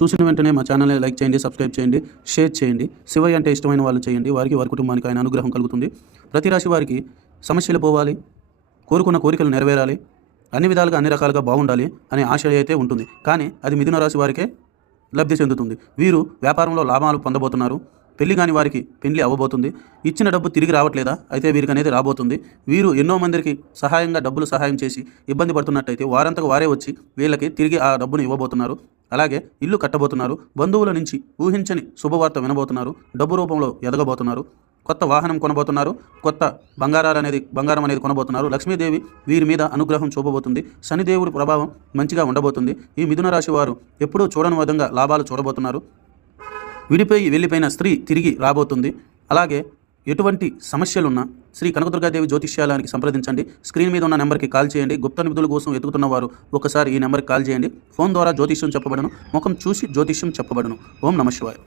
చూసిన వెంటనే మా ఛానల్ని లైక్ చేయండి సబ్స్క్రైబ్ చేయండి షేర్ చేయండి. శివయ్య అంటే ఇష్టమైన వాళ్ళు చేయండి. వారికి వారి కుటుంబానికి ఆయన అనుగ్రహం కలుగుతుంది. ప్రతి రాశి వారికి సమస్యలు పోవాలి కోరుకున్న కోరికలు నెరవేరాలి అన్ని విధాలుగా అన్ని రకాలుగా బాగుండాలి అనే ఆశ అయితే ఉంటుంది. కానీ అది మిథున రాశి వారికే లబ్ధి చెందుతుంది. వీరు వ్యాపారంలో లాభాలు పొందబోతున్నారు. పెళ్ళి కాని వారికి పెళ్ళి అవ్వబోతుంది. ఇచ్చిన డబ్బు తిరిగి రావట్లేదా? అయితే వీరికి అనేది రాబోతుంది. వీరు ఎన్నో మందికి సహాయంగా డబ్బులు సహాయం చేసి ఇబ్బంది పడుతున్నట్టయితే వారంతకు వారే వచ్చి వీళ్ళకి తిరిగి ఆ డబ్బును ఇవ్వబోతున్నారు. అలాగే ఇల్లు కట్టబోతున్నారు. బంధువుల నుంచి ఊహించని శుభవార్త వినబోతున్నారు. డబ్బు రూపంలో ఎదగబోతున్నారు. కొత్త వాహనం కొనబోతున్నారు. కొత్త బంగారాలు అనేది బంగారం అనేది కొనబోతున్నారు. లక్ష్మీదేవి వీరి మీద అనుగ్రహం చూపబోతుంది. శనిదేవుడి ప్రభావం మంచిగా ఉండబోతుంది. ఈ మిథున రాశి వారు ఎప్పుడూ చూడని విధంగా లాభాలు చూడబోతున్నారు. విడిపోయి వెళ్ళిపోయిన స్త్రీ తిరిగి రాబోతుంది. అలాగే ఎటువంటి సమస్యలున్నా శ్రీ కనకదుర్గాదేవి జ్యోతిష్యాలయానికి సంప్రదించండి. స్క్రీన్ మీద ఉన్న నెంబర్కి కాల్ చేయండి. గుప్త నిధుల కోసం వెతుకుతున్న వారు ఒకసారి ఈ నెంబర్కి కాల్ చేయండి. ఫోన్ ద్వారా జ్యోతిష్యం చెప్పబడను. ముఖం చూసి జ్యోతిష్యం చెప్పబడను. ఓం నమ శివాయ.